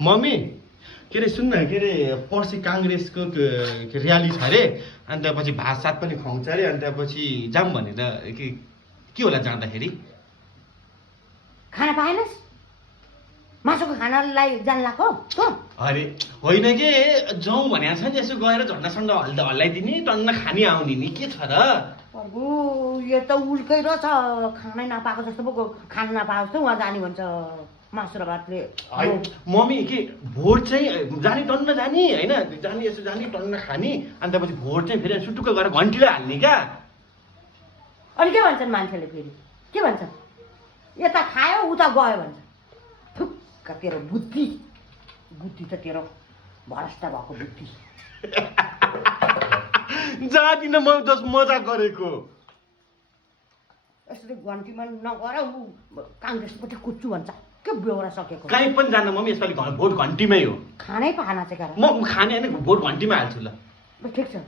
mummy के अरे सुन्न के अरे पर्सि काङ्ग्रेसको र्याली छ अरे अनि त्यसपछि भात सात पनि खुवाउँछ अरे अनि त्यसपछि जाऊँ भनेर के होला जाँदाखेरि खाना पाएनस् मासुको खानालाई जान लाग्यो त अरे होइन के जाउँ भनेको छ नि यसो गएर झन्डा सन्डा हल्लाइदिने टन्न खानी आउने नि के छ र प्रभु यो त उल्कै रहेछ खानै नपाएको जस्तो पो खानु नपाएको जस्तो उहाँ जाने भन्छ मासु र भातले मम्मी के भोट चाहिँ जाने टन्न जाने होइन जाने यसो जाने टन्न खाने अनि त्यसपछि भोट चाहिँ फेरि सुटुक्क गएर घन्टीलाई हाल्ने क्या अनि के भन्छन् मान्छेले फेरि के भन्छन् यता खायो उता गयो भन्छ थुक्क तेरो बुद्धि बुद्धि त तेरो भ्रष्ट भएको बुद्धि जाँदिन म जस मजाक गरेको यसरी घन्टीमा नगर ऊ काङ्ग्रेसपट्टि कुद्छु भन्छ के बेहोरा सकेको कहीँ पनि जान्न मम्मी यसपालि भोट घन्टीमै हो खानै पाएन चाहिँ म खाने होइन भोट घन्टीमा हाल्छु ल ठिक छ